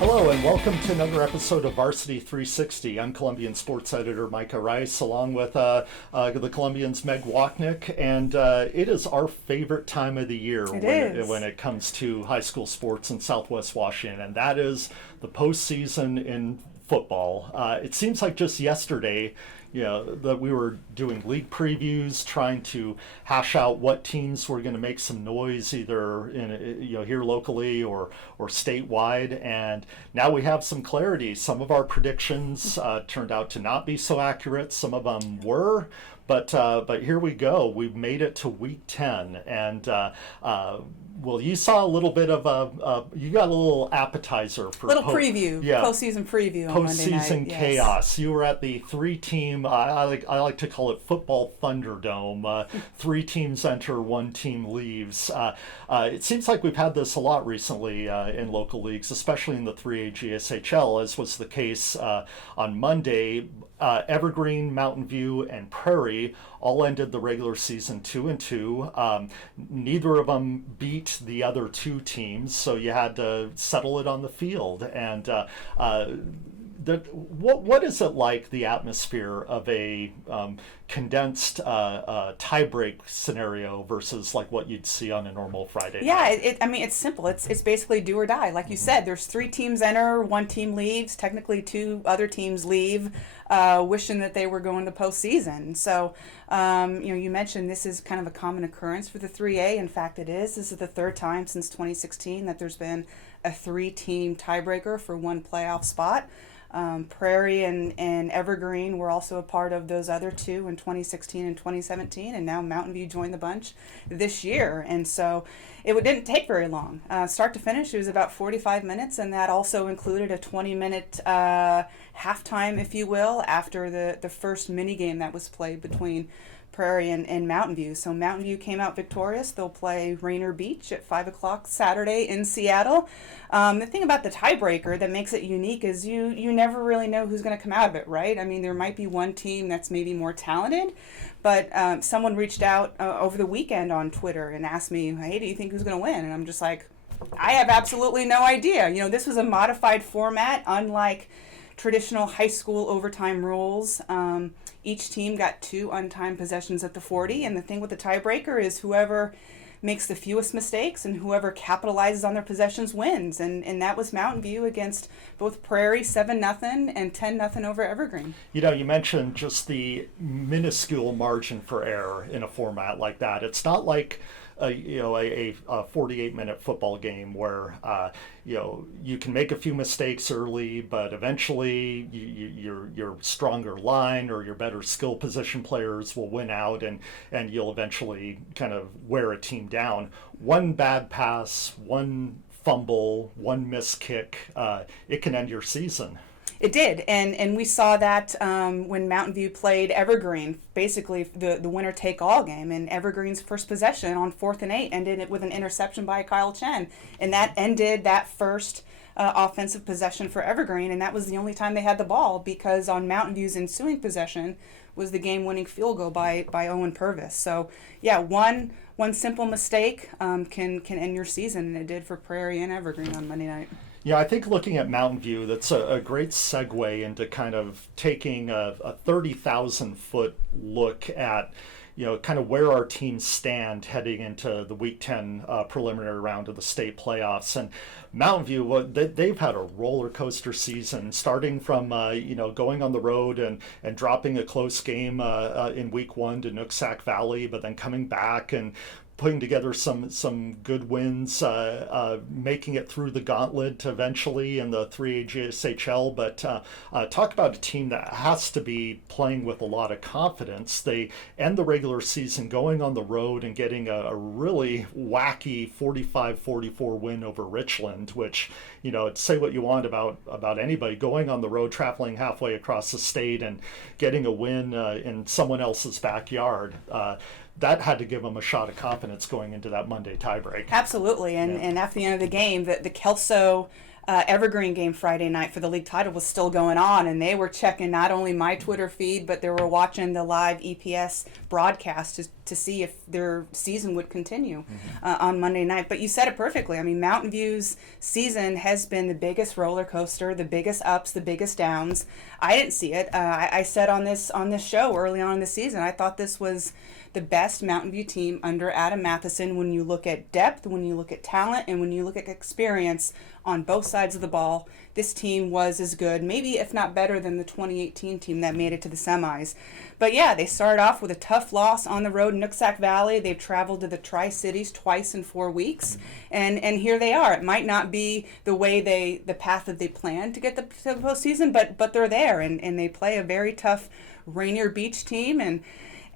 Hello and welcome to another episode of Varsity360. I'm Columbian sports editor Micah Rice, along with the Columbian's Meg Wachnick, and it is our favorite time of the year when it comes to high school sports in Southwest Washington, and that is the postseason in football. It seems like just yesterday, that we were doing league previews, trying to hash out what teams were going to make some noise, either in here locally or statewide. And now we have some clarity. Some of our predictions turned out to not be so accurate. Some of them were. But here we go. We've made it to week 10, and well, you saw a little bit of you got a little appetizer for preview, postseason preview on Monday night. Postseason chaos. Yes. You were at the three-team. I like to call it football Thunderdome. 3 teams enter, 1 team leaves. It seems like we've had this a lot recently in local leagues, especially in the 3A GSHL, as was the case on Monday. Evergreen, Mountain View, and Prairie all ended the regular season 2-2. Neither of them beat the other 2 teams, so you had to settle it on the field. And what is it like, the atmosphere of a condensed tiebreak scenario versus like what you'd see on a normal Friday night? It's simple. It's basically do or die. Like you said, there's 3 teams enter, 1 team leaves. Technically, 2 other teams leave, wishing that they were going to postseason. So, you mentioned this is kind of a common occurrence for the 3A. In fact, it is. This is the 3rd time since 2016 that there's been a 3-team tiebreaker for 1 playoff spot. Prairie and Evergreen were also a part of those other 2 in 2016 and 2017, and now Mountain View joined the bunch this year. And so it didn't take very long. Start to finish, it was about 45 minutes, and that also included a 20-minute halftime, if you will, after the first mini game that was played between Prairie and Mountain View. So Mountain View came out victorious. They'll play Rainier Beach at 5 o'clock Saturday in Seattle. The thing about the tiebreaker that makes it unique is you never really know who's going to come out of it, right? I mean, there might be one team that's maybe more talented, but someone reached out over the weekend on Twitter and asked me, hey, do you think who's going to win? And I'm just like, I have absolutely no idea. This was a modified format, unlike traditional high school overtime rules. Each team got 2 untimed possessions at the 40, and the thing with the tiebreaker is whoever makes the fewest mistakes and whoever capitalizes on their possessions wins, and that was Mountain View against both Prairie 7-0 and 10-0 over Evergreen. You mentioned just the minuscule margin for error in a format like that. It's not like a 48-minute football game where you can make a few mistakes early, but eventually your stronger line or your better skill position players will win out, and you'll eventually kind of wear a team down. One bad pass, one fumble, one missed kick, it can end your season. It did, and we saw that when Mountain View played Evergreen, basically the winner-take-all game, and Evergreen's first possession on 4th and 8 ended it with an interception by Kyle Chen, and that ended that first offensive possession for Evergreen, and that was the only time they had the ball, because on Mountain View's ensuing possession was the game-winning field goal by Owen Purvis. So, yeah, one simple mistake can end your season, and it did for Prairie and Evergreen on Monday night. Yeah, I think looking at Mountain View, that's a great segue into kind of taking a 30,000-foot look at, kind of where our teams stand heading into the Week 10 preliminary round of the state playoffs. And Mountain View, they've had a roller coaster season, starting from, going on the road and dropping a close game in Week 1 to Nooksack Valley, but then coming back and putting together some good wins, making it through the gauntlet eventually in the 3A GSHL. But talk about a team that has to be playing with a lot of confidence. They end the regular season going on the road and getting a really wacky 45-44 win over Richland, which, say what you want about anybody going on the road, traveling halfway across the state and getting a win in someone else's backyard. That had to give them a shot of confidence going into that Monday tiebreak. Absolutely, and after the end of the game, the Kelso Evergreen game Friday night for the league title was still going on, and they were checking not only my Twitter feed, but they were watching the live EPS broadcast to see if their season would continue on Monday night. But you said it perfectly. I mean, Mountain View's season has been the biggest roller coaster, the biggest ups, the biggest downs. I didn't see it. I said on this show early on in the season, I thought this was the best Mountain View team under Adam Matheson when you look at depth, when you look at talent, and when you look at experience on both sides of the ball. This team was as good, maybe if not better, than the 2018 team that made it to the semis. But yeah, they started off with a tough loss on the road in Nooksack Valley. They've traveled to the Tri-Cities twice in 4 weeks, and here they are. It might not be the path that they planned to get to the postseason, but they're there, and they play a very tough Rainier Beach team,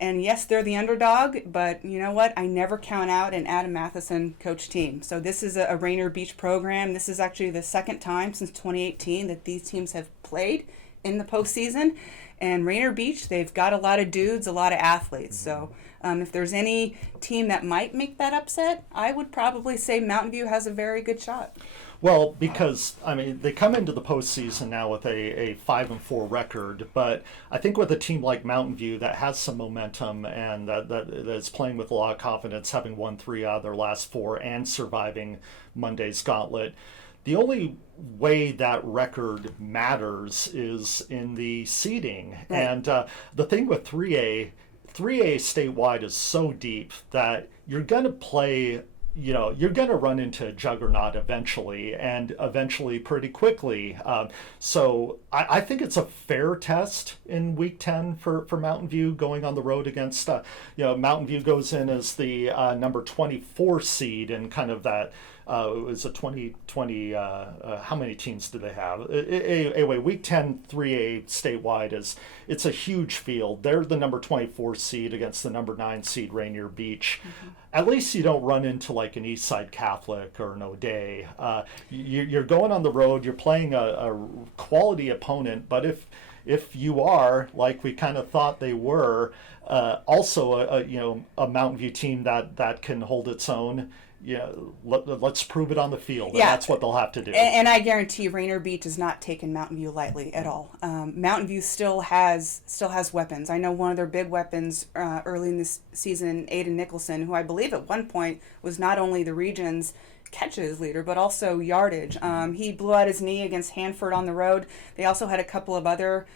and yes, they're the underdog, but you know what? I never count out an Adam Matheson coach team. So this is a Rainier Beach program. This is actually the second time since 2018 that these teams have played in the postseason. And Rainier Beach, they've got a lot of dudes, a lot of athletes. So if there's any team that might make that upset, I would probably say Mountain View has a very good shot. Well, because I mean, they come into the postseason now with a 5-4 record, but I think with a team like Mountain View that has some momentum and that's playing with a lot of confidence, having won 3 out of their last 4 and surviving Monday's gauntlet, the only way that record matters is in the seeding. Right. And the thing with 3A statewide is so deep that you're going to play. You're going to run into a juggernaut eventually, and eventually pretty quickly. So I think it's a fair test in Week 10 for Mountain View going on the road against, Mountain View goes in as the number 24 seed and kind of that. It was a 2020, how many teams do they have? Anyway, Week 10 3A statewide it's a huge field. They're the number 24 seed against the number 9 seed Rainier Beach. Mm-hmm. At least you don't run into like an Eastside Catholic or an O'Day. You're going on the road, you're playing a quality opponent, but if you are, like we kind of thought they were, also a Mountain View team that can hold its own, let's prove it on the field. And that's what they'll have to do. And I guarantee Rainier Beach is not taking Mountain View lightly at all. Mountain View still has weapons. I know one of their big weapons early in this season, Aiden Nicholson, who I believe at one point was not only the region's catches leader, but also yardage. He blew out his knee against Hanford on the road. They also had a couple of other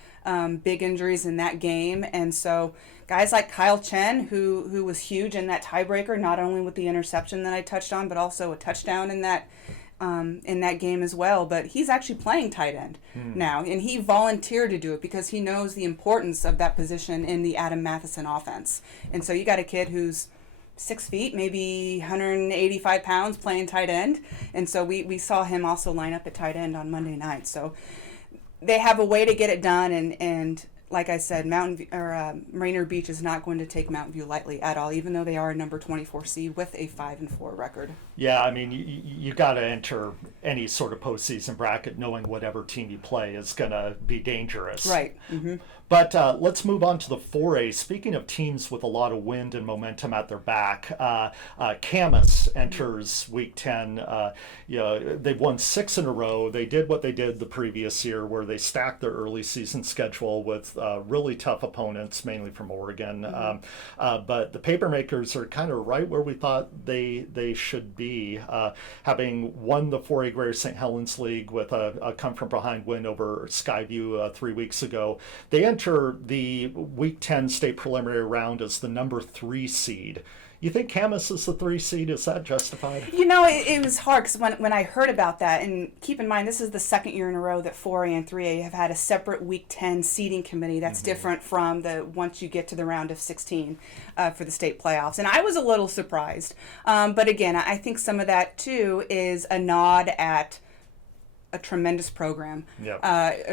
big injuries in that game, and so guys like Kyle Chen, who was huge in that tiebreaker, not only with the interception that I touched on, but also a touchdown in that game as well. But he's actually playing tight end now, and he volunteered to do it because he knows the importance of that position in the Adam Matheson offense. And so you got a kid who's 6 feet, maybe 185 pounds, playing tight end, and so we saw him also line up at tight end on Monday night. So they have a way to get it done, and like I said, Rainier Beach is not going to take Mountain View lightly at all, even though they are a number 24 seed with a 5-4 record. Yeah, I mean, you got to enter any sort of postseason bracket knowing whatever team you play is going to be dangerous. Right. Mm-hmm. But let's move on to the 4A. Speaking of teams with a lot of wind and momentum at their back, Camas enters Week 10. They've won 6 in a row. They did what they did the previous year, where they stacked their early season schedule with really tough opponents, mainly from Oregon. Mm-hmm. But the Papermakers are kind of right where we thought they should be, having won the 4A Greater St. Helens League with a come-from-behind win over Skyview 3 weeks ago. They enter the Week 10 state preliminary round as the number 3 seed. You think Camas is the 3 seed? Is that justified? It was hard because when I heard about that, and keep in mind, this is the second year in a row that 4A and 3A have had a separate Week 10 seeding committee that's different from the once you get to the round of 16 for the state playoffs. And I was a little surprised. But again, I think some of that, too, is a nod at a tremendous program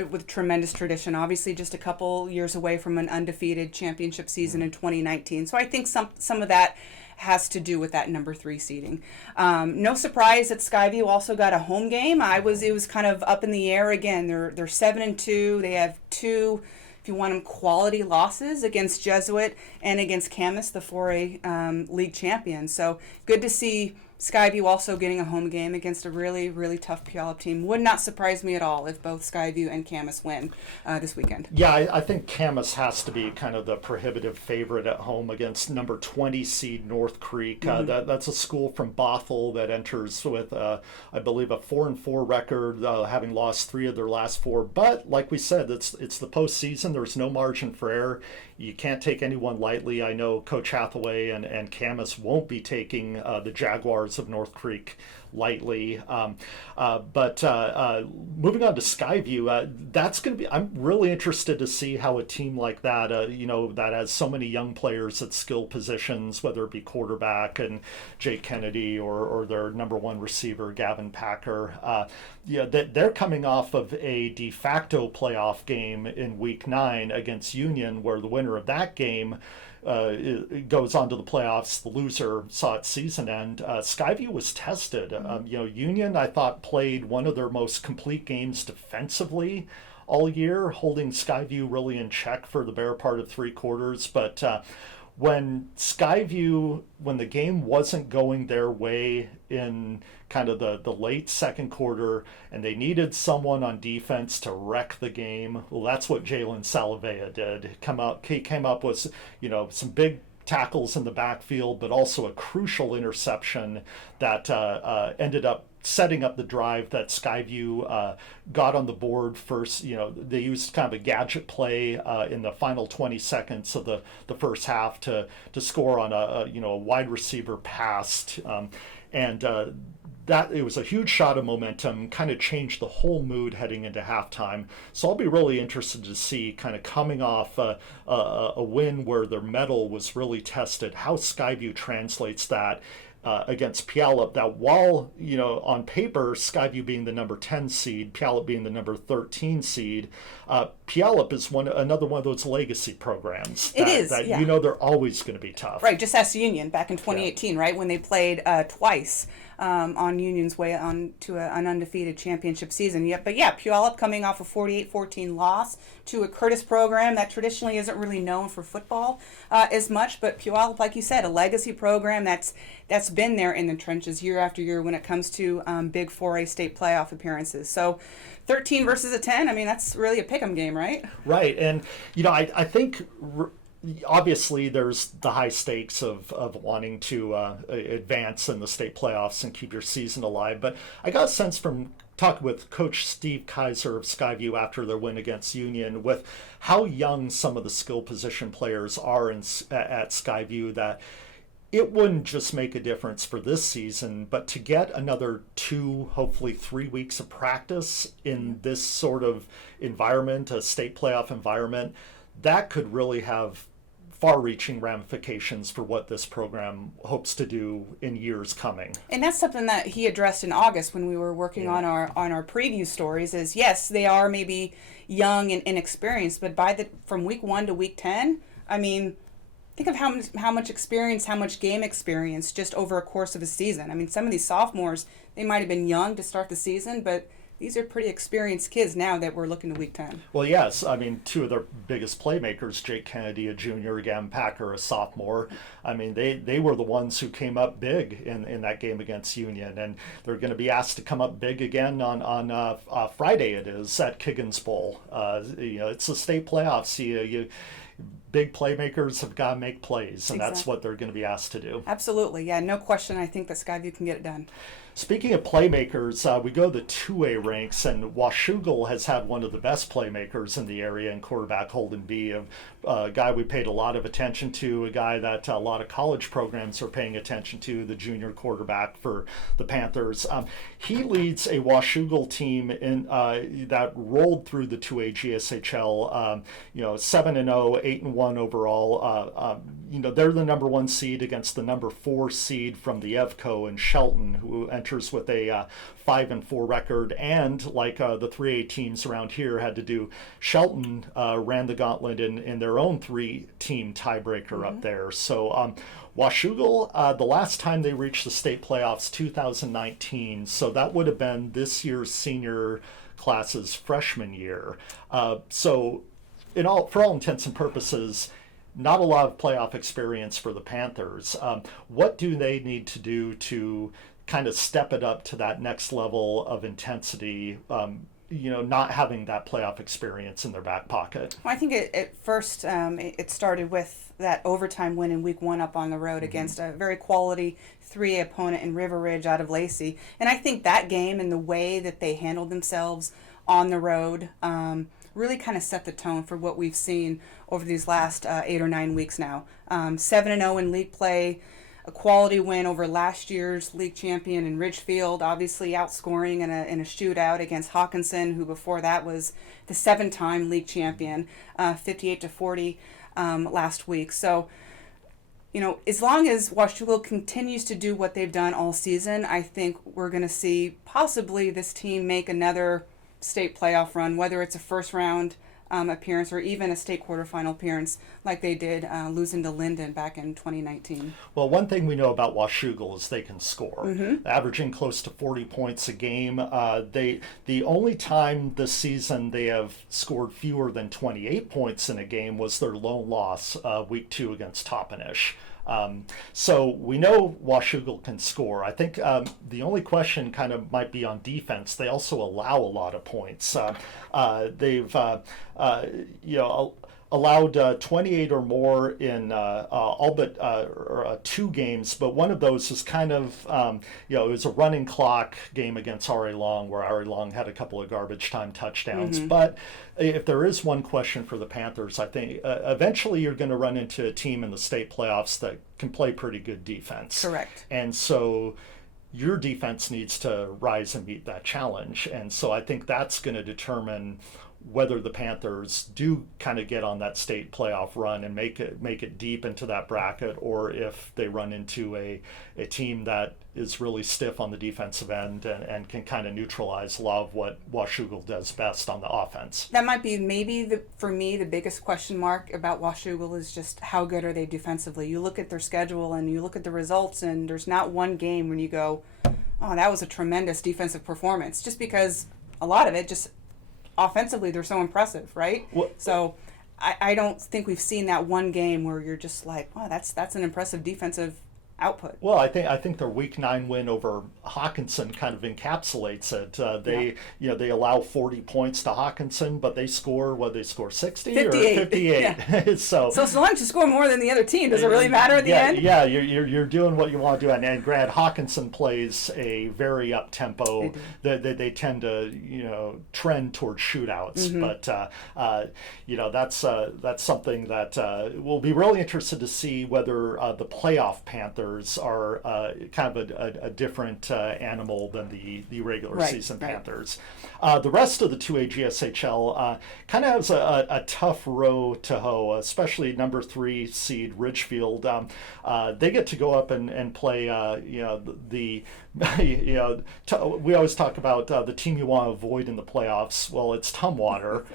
with tremendous tradition. Obviously, just a couple years away from an undefeated championship season in 2019. So I think some of that has to do with that number 3 seeding. No surprise that Skyview also got a home game. It was kind of up in the air again. They're 7-2. They have 2, if you want them, quality losses against Jesuit and against Camas, the 4A league champion. So good to see Skyview also getting a home game against a really, really tough Puyallup team. Would not surprise me at all if both Skyview and Camas win this weekend. Yeah, I think Camas has to be kind of the prohibitive favorite at home against number 20 seed North Creek. That's a school from Bothell that enters with, I believe, a 4-4 record, having lost 3 of their last 4. But like we said, it's the postseason. There's no margin for error. You can't take anyone lightly. I know Coach Hathaway and Camas won't be taking the Jaguars of North Creek lightly. But moving on to Skyview, that's going to be, I'm really interested to see how a team like that, that has so many young players at skill positions, whether it be quarterback and Jake Kennedy or their number 1 receiver, Gavin Packer. That they're coming off of a de facto playoff game in week 9 against Union, where the winner of that game it goes on to the playoffs. The loser saw its season end. Skyview was tested. Union, I thought, played one of their most complete games defensively all year, holding Skyview really in check for the better part of 3 quarters. But when the game wasn't going their way in kind of the late second quarter, and they needed someone on defense to wreck the game, well, that's what Jalen Salavea did. He came up with, some big tackles in the backfield, but also a crucial interception that ended up setting up the drive that Skyview got on the board first. They used kind of a gadget play in the final 20 seconds of the first half to score on a wide receiver pass, that it was a huge shot of momentum, kind of changed the whole mood heading into halftime. So I'll be really interested to see, kind of coming off a win where their mettle was really tested, how Skyview translates that against Puyallup. That while, on paper, Skyview being the number 10 seed, Puyallup being the number 13 seed, Puyallup is another one of those legacy programs. They're always going to be tough. Right, just ask Union back in 2018, right, when they played twice on Union's way on to an undefeated championship season. But Puyallup coming off a 48-14 loss to a Curtis program that traditionally isn't really known for football as much. But Puyallup, like you said, a legacy program that's been there in the trenches year after year when it comes to big 4A state playoff appearances. So 13 versus a 10, that's really a pick'em game, right? Right, and I think obviously there's the high stakes of wanting to advance in the state playoffs and keep your season alive, but I got a sense from talking with Coach Steve Kaiser of Skyview after their win against Union, with how young some of the skill position players are at Skyview, that it wouldn't just make a difference for this season, but to get another 2, hopefully 3 weeks of practice in this sort of environment, a state playoff environment, that could really have far-reaching ramifications for what this program hopes to do in years coming. And that's something that he addressed in August when we were working on our preview stories. Is yes, they are maybe young and inexperienced, but from week 1 to week 10, think of how much experience, how much game experience just over a course of a season. Some of these sophomores, they might have been young to start the season, but these are pretty experienced kids now that we're looking to week 10. Well, yes. 2 of their biggest playmakers, Jake Kennedy, a junior, Gavin Packer, a sophomore. They were the ones who came up big in that game against Union, and they're going to be asked to come up big again on Friday. It is at Kiggins Bowl. It's the state playoffs. Big playmakers have got to make plays, and that's what they're going to be asked to do. Absolutely. Yeah, no question. I think that Skyview can get it done. Speaking of playmakers, we go to the 2A ranks, and Washougal has had one of the best playmakers in the area in quarterback Holden B., a guy we paid a lot of attention to, a guy that a lot of college programs are paying attention to, the junior quarterback for the Panthers. He leads a Washougal team that rolled through the 2A GSHL, 7-0, 8-1 overall. They're the number 1 seed against the number 4 seed from the EVCO in Shelton, who enters with a 5-4 record, and like the 3A teams around here had to do, Shelton ran the gauntlet in their own 3-team tiebreaker up there. So Washougal, the last time they reached the state playoffs, 2019, so that would have been this year's senior class's freshman year. So for all intents and purposes, not a lot of playoff experience for the Panthers. What do they need to do to kind of step it up to that next level of intensity, not having that playoff experience in their back pocket. Well, I think at first it started with that overtime win in week 1 up on the road against a very quality 3A opponent in River Ridge out of Lacey. And I think that game and the way that they handled themselves on the road really kind of set the tone for what we've seen over these last 8 or 9 weeks now. 7-0 in league play, a quality win over last year's league champion in Ridgefield, obviously outscoring in a shootout against Hawkinson, who before that was the 7-time league champion, 58-40 last week. So, as long as Washougal continues to do what they've done all season, I think we're going to see possibly this team make another state playoff run, whether it's a first round appearance or even a state quarterfinal appearance like they did losing to Linden back in 2019. Well, one thing we know about Washougal is they can score, averaging close to 40 points a game. The only time this season they have scored fewer than 28 points in a game was their lone loss week 2 against Toppenish. So we know Washougal can score. I think the only question kind of might be on defense. They also allow a lot of points. They've allowed 28 or more in all but 2 games, but one of those is kind of, it was a running clock game against Ari Long, where Ari Long had a couple of garbage time touchdowns. But if there is one question for the Panthers, I think eventually you're going to run into a team in the state playoffs that can play pretty good defense. Correct. And so your defense needs to rise and meet that challenge. And so I think that's going to determine whether the Panthers do kind of get on that state playoff run and make it deep into that bracket, or if they run into a team that is really stiff on the defensive end and can kind of neutralize a lot of what Washougal does best on the offense. That might be for me, the biggest question mark about Washougal is just how good are they defensively. You look at their schedule and you look at the results, and there's not one game when you go, oh, that was a tremendous defensive performance, just because a lot of it just offensively they're so impressive, right? Well, so I don't think we've seen that one game where you're just like, wow, that's an impressive defensive output. Well, I think their Week 9 win over Hawkinson kind of encapsulates it. They allow 40 points to Hawkinson, but they score 60 58. or 58. Yeah. so as long as you score more than the other team, does it really matter at the end? Yeah, you're doing what you want to do. And Grant Hawkinson plays a very up tempo. They tend to trend towards shootouts, but that's something that we'll be really interested to see whether the playoff Panthers are kind of a different animal than the regular season Panthers. The rest of the 2A GSHL kind of has a tough row to hoe, especially number 3 seed Ridgefield. They get to go up and play, we always talk about the team you want to avoid in the playoffs. Well, it's Tumwater.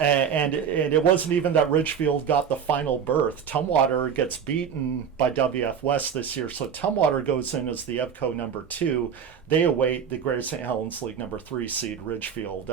And it wasn't even that Ridgefield got the final berth. Tumwater gets beaten by WF West this year, so Tumwater goes in as the EVCO number 2. They await the Greater St. Helens League number 3 seed Ridgefield.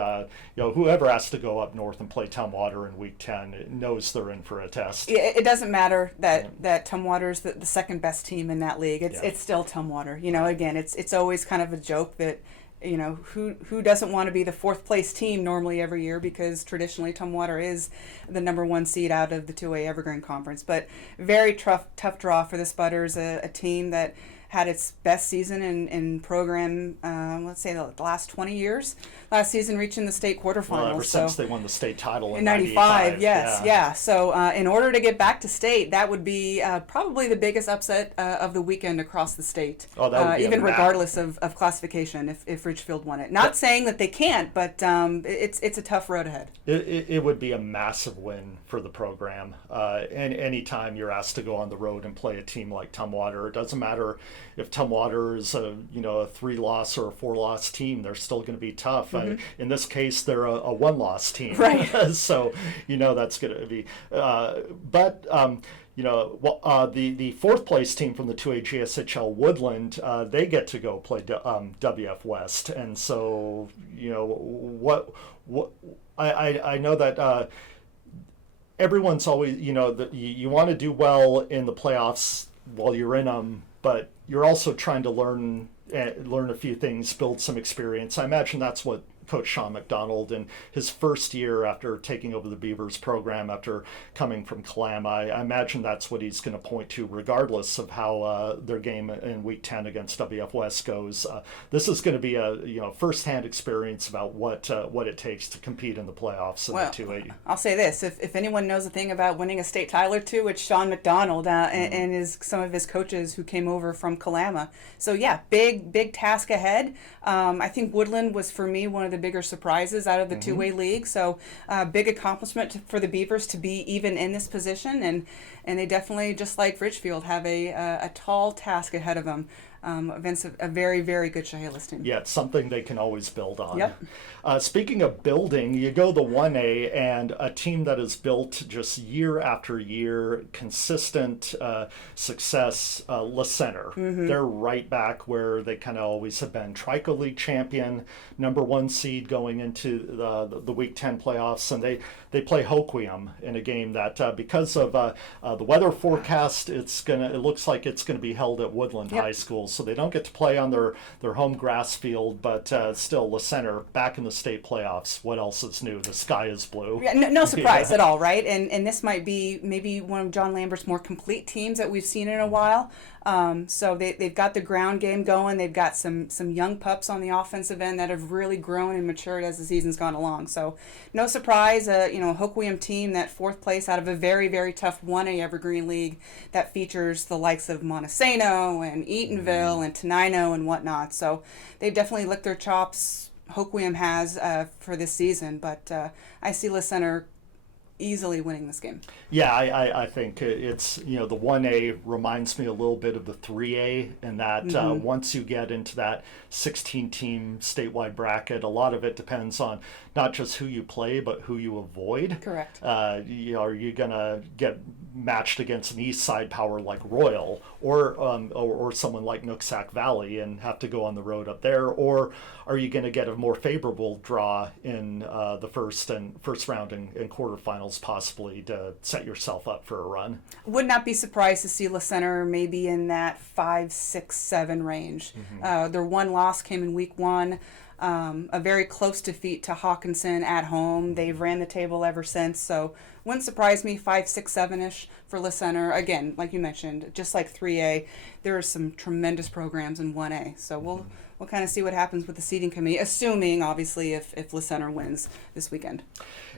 Whoever has to go up north and play Tumwater in Week 10 knows they're in for a test. It doesn't matter that Tumwater is the second best team in that league. It's still Tumwater. Again, it's always kind of a joke that who doesn't want to be the 4th place team normally every year, because traditionally Tumwater is the number 1 seed out of the 2A Evergreen Conference. But very tough draw for the Spudders, a team that had its best season in program, let's say the last 20 years. Last season reaching the state quarterfinals. Well, ever since they won the state title in 95. Yes, yeah. So in order to get back to state, that would be probably the biggest upset of the weekend across the state. Oh, that would be even regardless of classification, if Ridgefield won it. Not saying that they can't, but it's a tough road ahead. It would be a massive win for the program. And any time you're asked to go on the road and play a team like Tumwater, it doesn't matter if Tumwater is a 3-loss or a 4-loss team, they're still going to be tough. In this case, they're a 1-loss team, right? So that's going to be. But the 4th place team from the 2A GSHL Woodland, they get to go play WF West, and so what I know that. Everyone's always, you want to do well in the playoffs while you're in them, but you're also trying to learn learn a few things, build some experience. I imagine that's what Coach Sean McDonald in his first year after taking over the Beavers program after coming from Kalama. I imagine that's what he's going to point to regardless of how their game in Week 10 against WF West goes. This is going to be a first-hand experience about what it takes to compete in the playoffs in the 280. I'll say this, if anyone knows a thing about winning a state title or two, it's Sean McDonald and some of his coaches who came over from Kalama. So yeah, big task ahead. I think Woodland was for me one of the bigger surprises out of the two-way league. So big accomplishment for the Beavers to be even in this position, and they definitely, just like Ridgefield, have a tall task ahead of them. Against a very, very good Chehalis team. Yeah, it's something they can always build on. Yep. Speaking of building, you go the 1A, and a team that is built just year after year, consistent success, La Center. They're right back where they kind of always have been. Trico League champion, number 1 seed going into the Week 10 playoffs, and they play Hoquiam in a game that because of the weather forecast, it looks like it's going to be held at Woodland High School. So they don't get to play on their home grass field, but still, La Center back in the state playoffs. What else is new? The sky is blue. Yeah, no surprise at all, right? And this might be maybe one of John Lambert's more complete teams that we've seen in a while. So they've got the ground game going. They've got some young pups on the offensive end that have really grown and matured as the season's gone along. So no surprise, a Hoquiam team that 4th place out of a very, very tough 1A Evergreen League that features the likes of Montesano and Eatonville and Tenino and whatnot. So they've definitely licked their chops. Hoquiam has for this season, but I see La Center easily winning this game. Yeah, I think it's, the 1A reminds me a little bit of the 3A in that once you get into that 16-team statewide bracket, a lot of it depends on not just who you play, but who you avoid. Correct. Are you going to get matched against an East Side power like Royal or someone like Nooksack Valley and have to go on the road up there? Or are you going to get a more favorable draw in the first round and quarterfinals possibly to set yourself up for a run? Would not be surprised to see La Center maybe in that 5, 6, 7 range. Their one loss came in week 1. A very close defeat to Hawkinson at home. They've ran the table ever since, so wouldn't surprise me 5, 6, 7-ish for La Center. Again, like you mentioned, just like 3A, there are some tremendous programs in 1A. So we'll kind of see what happens with the seeding committee, assuming obviously if La Center wins this weekend.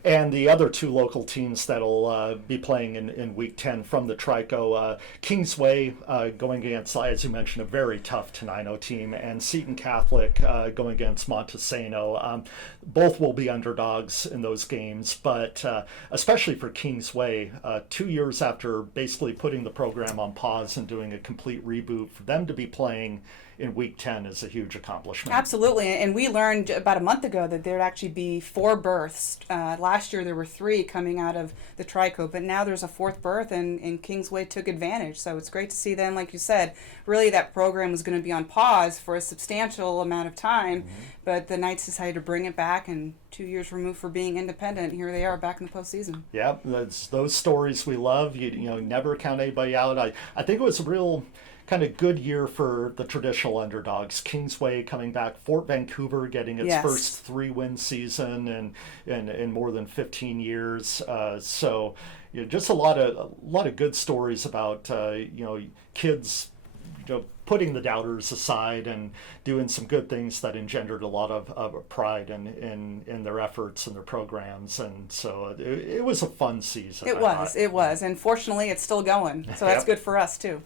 And the other 2 local teams that'll be playing in Week 10 from the Trico, Kingsway going against, as you mentioned, a very tough Tenino team, and Seton Catholic going against Montesano. Both will be underdogs in those games, but especially for Kingsway, 2 years after basically putting the program on pause and doing a complete reboot, for them to be playing in Week 10 is a huge accomplishment. Absolutely, and we learned about a month ago that there'd actually be 4 berths. Last year there were 3 coming out of the Trico, but now there's a 4th berth, and Kingsway took advantage. So it's great to see them, like you said. Really, that program was going to be on pause for a substantial amount of time, but the Knights decided to bring it back, and 2 years removed for being independent, here they are back in the postseason. Yeah, that's those stories we love. You never count anybody out. I think it was a real kind of good year for the traditional underdogs. Kingsway coming back, Fort Vancouver getting its first 3-win season in more than 15 years. So just a lot of good stories about kids putting the doubters aside and doing some good things that engendered a lot of pride in their efforts and their programs. And so it was a fun season. It was. And fortunately, it's still going. So that's good for us, too.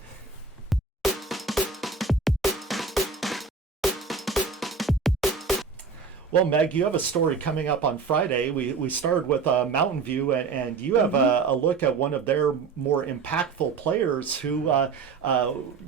Well, Meg, you have a story coming up on Friday. We started with Mountain View, and you have a look at one of their more impactful players who,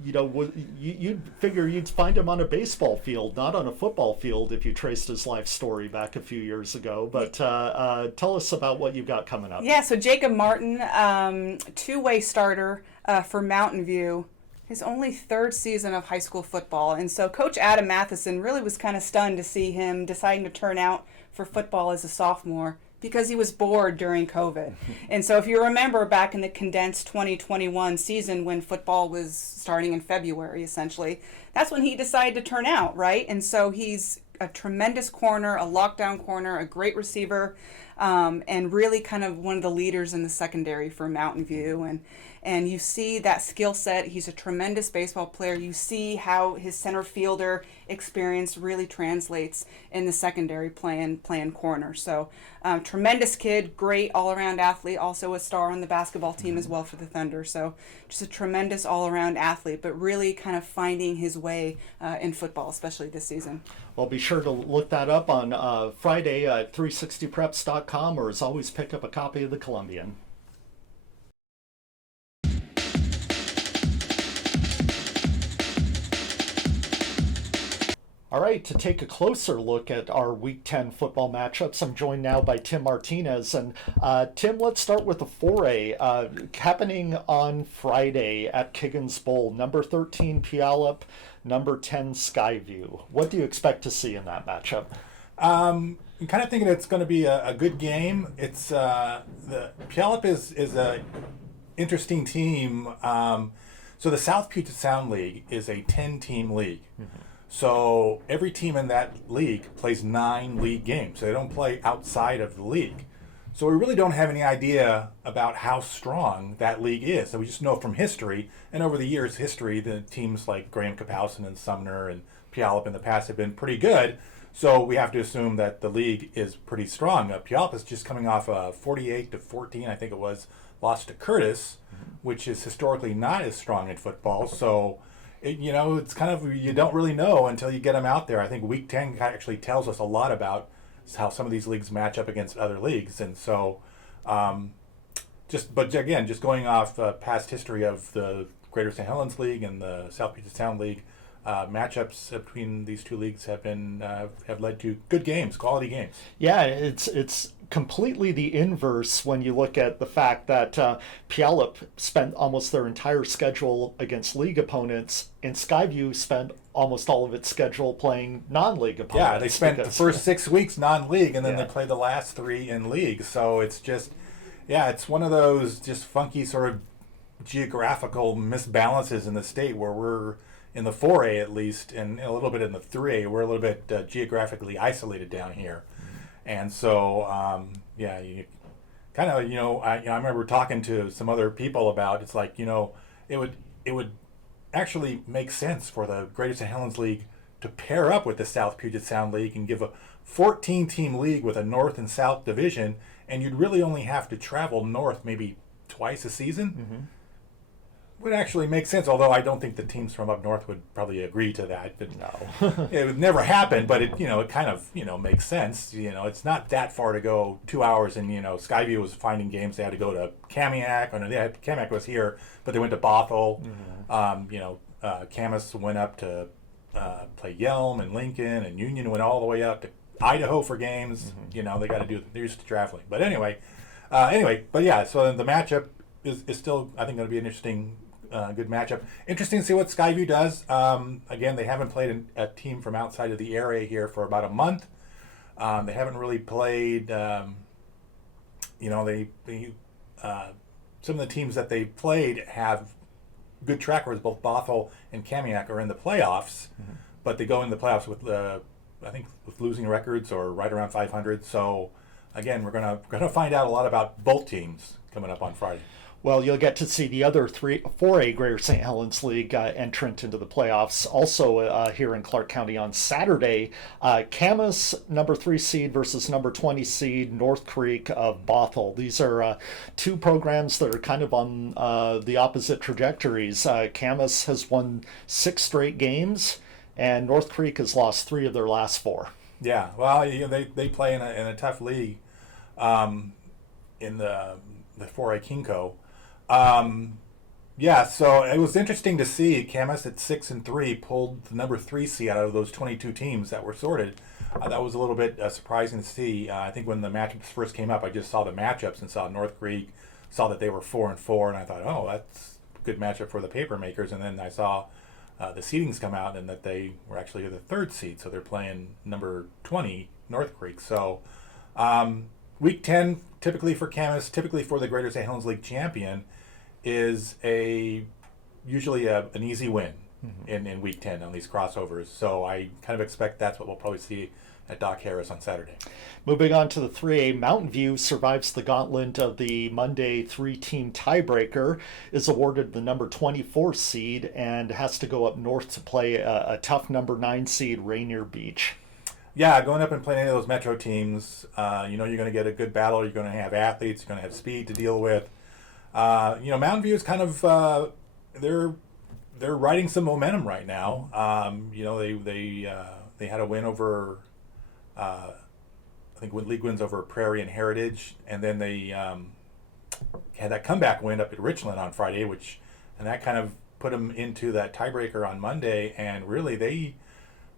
you'd figure you'd find him on a baseball field, not on a football field, if you traced his life story back a few years ago. But tell us about what you've got coming up. Yeah, so Jacob Martin, 2-way starter for Mountain View. His only 3rd season of high school football. And so Coach Adam Matheson really was kind of stunned to see him deciding to turn out for football as a sophomore Because he was bored during COVID. And so if you remember back in the condensed 2021 season when football was starting in February, essentially, that's when he decided to turn out, right? And so he's a tremendous corner, a lockdown corner, a great receiver, and really kind of one of the leaders in the secondary for Mountain View. And you see that skill set. He's a tremendous baseball player. You see how his center fielder experience really translates in the secondary playing corner. So tremendous kid, great all-around athlete, also a star on the basketball team as well for the Thunder. So just a tremendous all-around athlete, but really kind of finding his way in football, especially this season. Well, be sure to look that up on Friday at 360preps.com, or as always, pick up a copy of the Columbian. All right, to take a closer look at our Week 10 football matchups, I'm joined now by Tim Martinez. And Tim, let's start with the 4A happening on Friday at Kiggins Bowl. Number 13 Puyallup, number 10 Skyview. What do you expect to see in that matchup? I'm kind of thinking it's going to be a good game. It's the Puyallup is a interesting team. So the South Puget Sound League is a 10-team league. Mm-hmm. So every team in that league plays 9 league games. So they don't play outside of the league. So we really don't have any idea about how strong that league is. So we just know from history, and over the years' history, the teams like Graham Kapowson and Sumner and Puyallup in the past have been pretty good. So we have to assume that the league is pretty strong. Puyallup is just coming off a 48-14, I think it was, loss to Curtis, which is historically not as strong in football. So it's kind of, you don't really know until you get them out there. I think Week 10 actually tells us a lot about how some of these leagues match up against other leagues. And so, just going off past history of the Greater St. Helens League and the South Puget Sound League, matchups between these two leagues have led to good games, quality games. Yeah, it's completely the inverse when you look at the fact that Puyallup spent almost their entire schedule against league opponents, and Skyview spent almost all of its schedule playing non-league opponents. Yeah, they spent the first 6 weeks non-league, and then they played the last 3 in league. So it's just, it's one of those just funky sort of geographical misbalances in the state where we're in the 4A at least, and a little bit in the 3A, we're a little bit geographically isolated down here. And so, you kind of, I remember talking to some other people about, it's like, it would actually make sense for the Greater St. Helens League to pair up with the South Puget Sound League and give a 14-team league with a North and South division, and you'd really only have to travel north maybe twice a season. Mm-hmm. Would actually make sense, although I don't think the teams from up north would probably agree to that. But no, it would never happen. But it kind of makes sense. It's not that far to go, 2 hours, and Skyview was finding games. They had to go to Kamiak. Kamiak was here, but they went to Bothell. Mm-hmm. Camas went up to play Yelm and Lincoln, and Union went all the way up to Idaho for games. Mm-hmm. They got to do. They're used to traveling. But anyway. So the matchup is still, I think, going to be an interesting. Good matchup. Interesting to see what Skyview does. Again, they haven't played a team from outside of the area here for about a month. They haven't really played. Some of the teams that they played have good track records. Both Bothell and Kamiak are in the playoffs, but they go in the playoffs with I think with losing records or right around 500. So again, we're gonna find out a lot about both teams coming up on Friday. Well, you'll get to see the other 4A Greater St. Helens League entrant into the playoffs also here in Clark County on Saturday. Camas, number 3 seed versus number 20 seed North Creek of Bothell. These are 2 programs that are kind of on the opposite trajectories. Camas has won 6 straight games, and North Creek has lost 3 of their last 4. Yeah, well, they play in a tough league in the 4A Kinko. So it was interesting to see Camas at 6-3 pulled the number 3 seed out of those 22 teams that were sorted. That was a little bit surprising to see. I think when the matchups first came up, I just saw the matchups and saw North Creek, saw that they were 4-4, and I thought, oh, that's a good matchup for the paper makers. And then I saw the seedings come out and that they were actually the 3rd seed, so they're playing number 20 North Creek. So Week 10, typically for Camas, typically for the Greater St. Helens League champion, is usually an easy win in Week 10 on these crossovers. So I kind of expect that's what we'll probably see at Doc Harris on Saturday. Moving on to the 3A, Mountain View survives the gauntlet of the Monday three-team tiebreaker, is awarded the number 24 seed, and has to go up north to play a tough number 9 seed Rainier Beach. Yeah, going up and playing any of those Metro teams, you're going to get a good battle. You're going to have athletes. You're going to have speed to deal with. Mountain View is kind of they're riding some momentum right now. They had a win over I think league wins over Prairie and Heritage, and then they had that comeback win up at Richland on Friday, and that kind of put them into that tiebreaker on Monday. And really,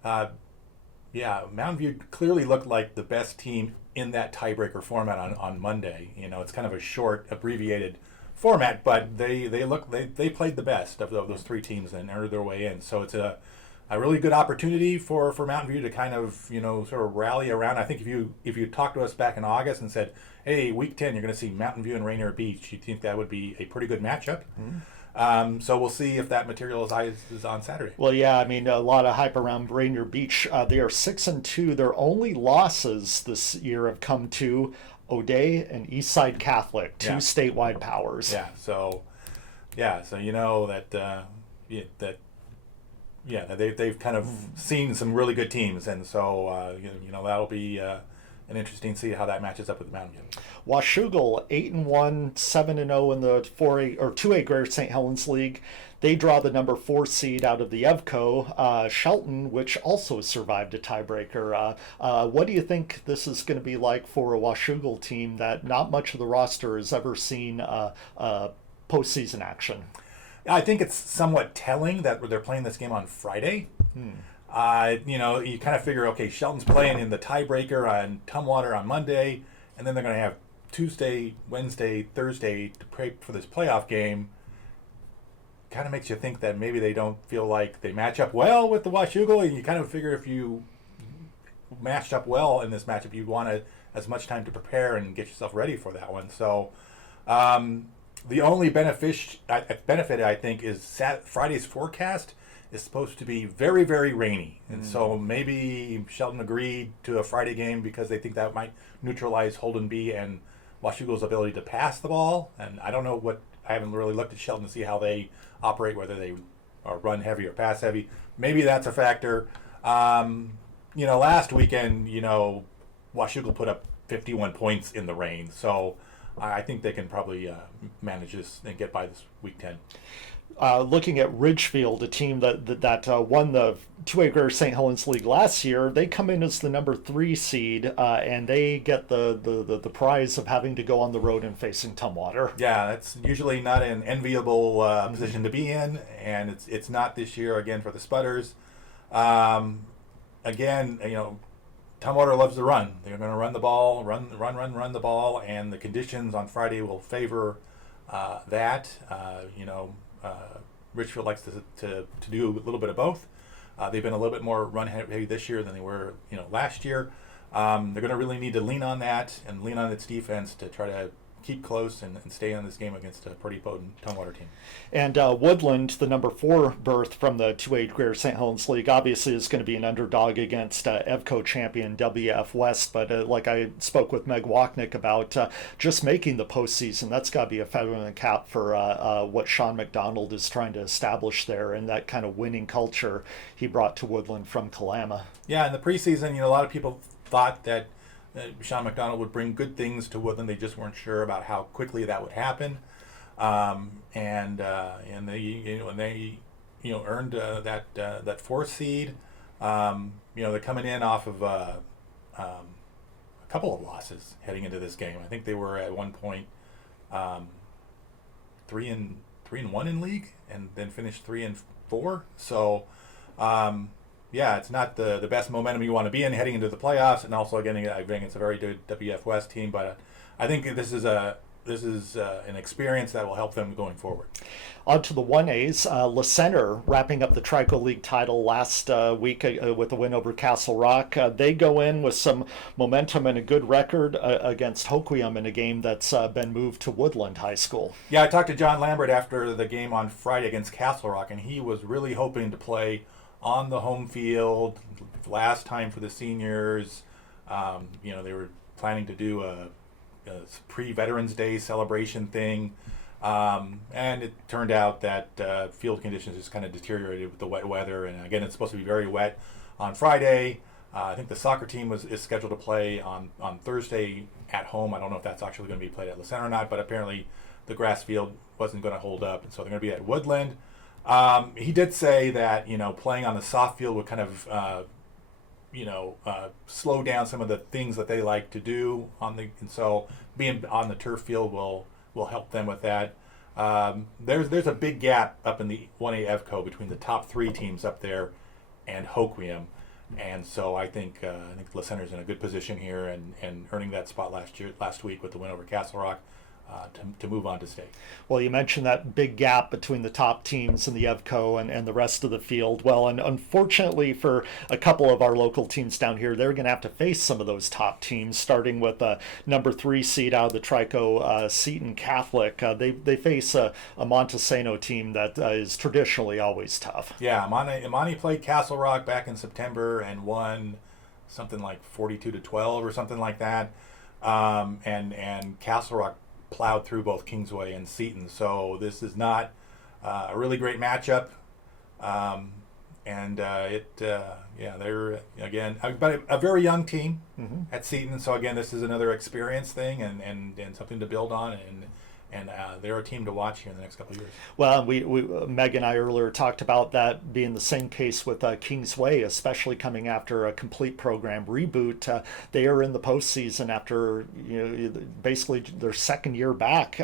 Mountain View clearly looked like the best team in that tiebreaker format on Monday. It's kind of a short, abbreviated format, but they played the best of those three teams and earned their way in. So it's a really good opportunity for Mountain View to kind of sort of rally around. I think if you talked to us back in August and said, hey, Week 10 you're going to see Mountain View and Rainier Beach, you'd think that would be a pretty good matchup. So we'll see if that materializes on Saturday. Well, yeah, I mean, a lot of hype around Rainier Beach. They are 6-2. Their only losses this year have come to O'Day and Eastside Catholic, two statewide powers. So you know they've kind of seen some really good teams, and so that'll be an interesting to see how that matches up with the Mountain View. Washougal 8-1, 7-0 in the 4A or 2A Greater St. Helens League. They draw the number 4 seed out of the EVCO. Shelton, which also survived a tiebreaker. What do you think this is going to be like for a Washougal team that not much of the roster has ever seen postseason action? I think it's somewhat telling that they're playing this game on Friday. You kind of figure, okay, Shelton's playing in the tiebreaker on Tumwater on Monday, and then they're going to have Tuesday, Wednesday, Thursday to pray for this playoff game. Kind of makes you think that maybe they don't feel like they match up well with the Washougal, and you kind of figure if you matched up well in this matchup, you'd want as much time to prepare and get yourself ready for that one. So the only benefit, I think, is Friday's forecast is supposed to be very, very rainy. And so maybe Shelton agreed to a Friday game because they think that might neutralize Holden B and Washougal's ability to pass the ball. And I don't know I haven't really looked at Shelton to see how they operate, whether they run heavy or pass heavy. Maybe that's a factor. Last weekend, Washougal put up 51 points in the rain. So I think they can probably manage this and get by this Week 10. Looking at Ridgefield, a team that won the 2A Greater St. Helens League last year, they come in as the number 3 seed, and they get the prize of having to go on the road and facing Tumwater. Yeah, that's usually not an enviable position to be in, and it's not this year again for the Spudders. Again, Tumwater loves to run. They're going to run the ball, run the ball, and the conditions on Friday will favor that. Richfield likes to do a little bit of both. They've been a little bit more run heavy this year than they were, last year. They're going to really need to lean on that and lean on its defense to try to keep close and stay on this game against a pretty potent Tumwater team. And Woodland, the number 4 berth from the 2A Greater St. Helens League, obviously is going to be an underdog against EVCO champion WF West. But like I spoke with Meg Wachnick about, just making the postseason, that's got to be a feather in the cap for what Sean McDonald is trying to establish there, and that kind of winning culture he brought to Woodland from Kalama. Yeah, in the preseason, a lot of people thought that Sean McDonald would bring good things to Woodland. They just weren't sure about how quickly that would happen, and they earned that 4th seed. They're coming in off of a couple of losses heading into this game. I think they were at one point 3-1 in league, and then finished 3-4. So. It's not the best momentum you want to be in heading into the playoffs, and also again, it's a very good WF West team. But I think this is a an experience that will help them going forward. On to the 1As. La Center wrapping up the Trico League title last week with a win over Castle Rock. They go in with some momentum and a good record against Hoquiam in a game that's been moved to Woodland High School. Yeah, I talked to John Lambert after the game on Friday against Castle Rock, and he was really hoping to play on the home field last time for the seniors. They were planning to do a pre-Veterans Day celebration thing. And it turned out that field conditions just kind of deteriorated with the wet weather. And again, it's supposed to be very wet on Friday. I think the soccer team is scheduled to play on Thursday at home. I don't know if that's actually going to be played at La Center or not, but apparently the grass field wasn't going to hold up, and so they're going to be at Woodland. He did say that playing on the soft field would kind of slow down some of the things that they like to do and so being on the turf field will help them with that. There's a big gap up in the 1A EVCO between the top three teams up there and Hoquiam, and so I think La Center's in a good position here and earning that spot last week with the win over Castle Rock. To move on to state. Well, you mentioned that big gap between the top teams in the EVCO and the rest of the field. Well, and unfortunately for a couple of our local teams down here, they're going to have to face some of those top teams, starting with a number 3 seed out of the Trico, Seton Catholic. They face a Montesano team that is traditionally always tough. Yeah, Imani played Castle Rock back in September and won something like 42-12 or something like that. And Castle Rock plowed through both Kingsway and Seton, so this is not a really great matchup. They're again but a very young team at Seton, so again this is another experience thing and something to build on, and they're a team to watch here in the next couple of years. Well, we Meg and I earlier talked about that being the same case with Kingsway, especially coming after a complete program reboot. They are in the postseason after basically their second year back.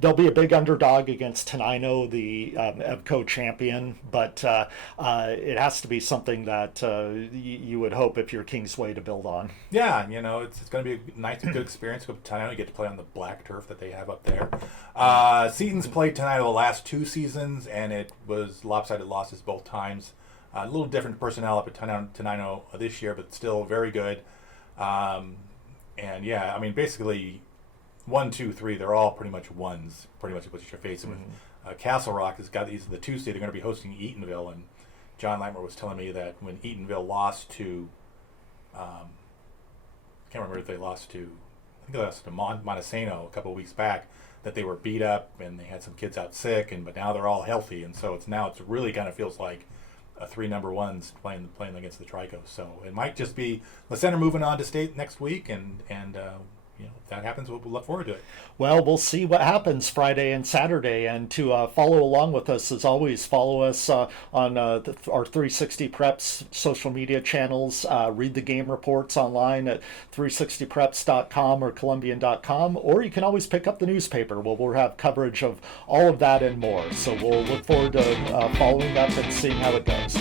They'll be a big underdog against Tenino, the EVCO champion, but it has to be something that you would hope if you're Kingsway to build on. Yeah, it's going to be a nice and good experience with Tenino. You get to play on the black turf that they have up there. Seton's played Tenino the last 2 seasons, and it was lopsided losses both times. A little different personnel up at Tenino this year, but still very good. Basically 1, 2, 3, they're all pretty much ones, pretty much what you're facing with. Castle Rock has got these the 2 seed. They're going to be hosting Eatonville, and John Lambert was telling me that when Eatonville lost to, I can't remember if they lost to, I think they lost to Montesano a couple of weeks back, that they were beat up and they had some kids out sick, but now they're all healthy, and so it's really kind of feels like 3 number 1s playing against the Trico. So it might just be La Center moving on to state next week, and if that happens, we'll look forward to it. Well, we'll see what happens Friday and Saturday. And to follow along with us, as always, follow us on our 360 Preps social media channels. Read the game reports online at 360preps.com or Columbian.com, or you can always pick up the newspaper. We'll have coverage of all of that and more. So we'll look forward to following up and seeing how it goes.